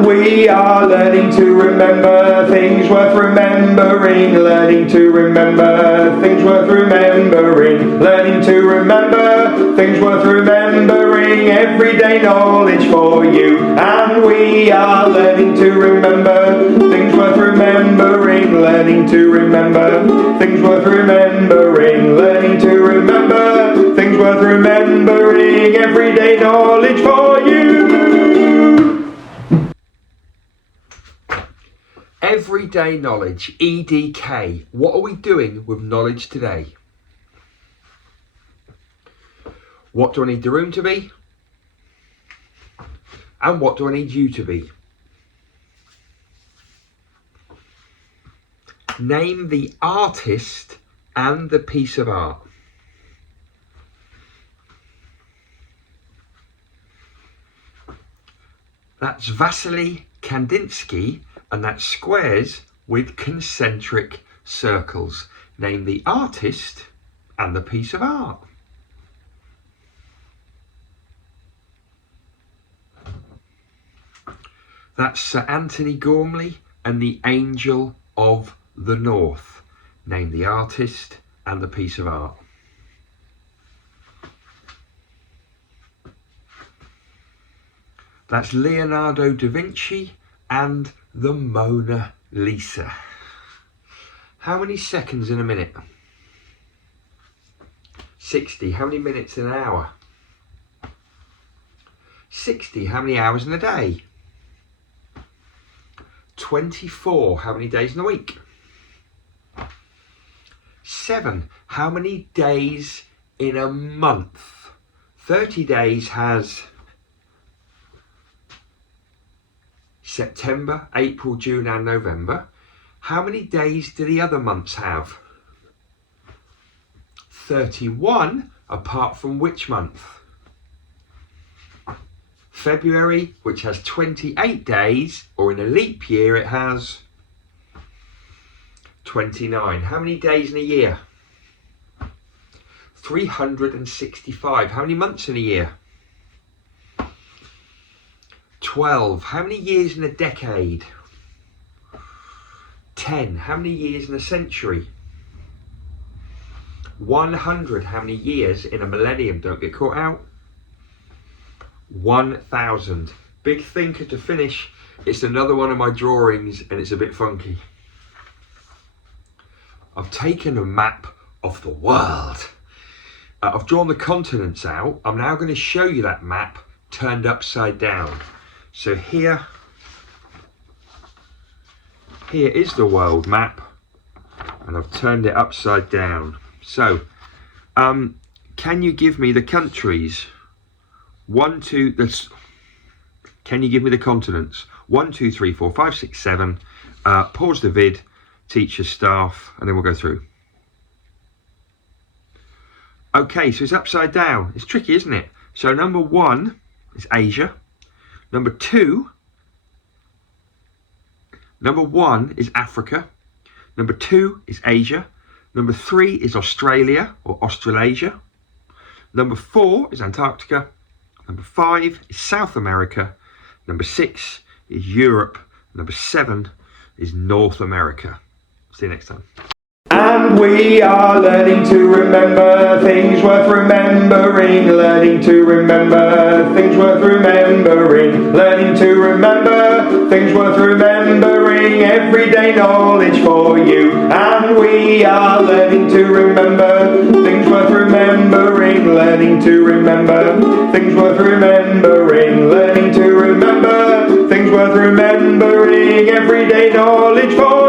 And we are learning to remember things worth remembering, learning to remember things worth remembering, learning to remember things worth remembering, everyday knowledge for you. And we are learning to remember things worth remembering, learning to remember things worth remembering, learning to remember things worth remembering, everyday knowledge for you. Everyday knowledge, EDK. What are we doing with knowledge today? What do I need the room to be? And what do I need you to be? Name the artist and the piece of art. That's Vasily Kandinsky, and that's squares with concentric circles. Name the artist and the piece of art. That's Sir Anthony Gormley and the Angel of the North. Name the artist and the piece of art. That's Leonardo da Vinci and the Mona Lisa. How many seconds in a minute? 60. How many minutes in an hour? 60. How many hours in a day? 24. How many days in a week? 7. How many days in a month? 30 days has September, April, June and November. How many days do the other months have? 31, apart from which month? February, which has 28 days, or in a leap year it has 29. How many days in a year? 365. How many months in a year? 12. How many years in a decade? 10. How many years in a century? 100. How many years in a millennium? Don't get caught out. 1,000. Big thinker to finish. It's another one of my drawings and it's a bit funky. I've taken a map of the world. I've drawn the continents out. I'm now going to show you that map turned upside down. So here is the world map and I've turned it upside down. So can you give me the countries? Can you give me the continents? 1, 2, 3, 4, 5, 6, 7. Pause the vid, teacher, staff, and then we'll go through. Okay, so it's upside down. It's tricky, isn't it? So number 1 is Asia. Number 1 is Africa. Number 2 is Asia. Number 3 is Australia or Australasia. Number 4 is Antarctica. Number 5 is South America. Number 6 is Europe. Number 7 is North America. See you next time. And we are learning to remember things worth remembering, learning to remember things worth remembering, learning to remember things worth remembering, everyday knowledge for you. And we are learning to remember things worth remembering, learning to remember things worth remembering, learning to remember things worth remembering, everyday knowledge for you.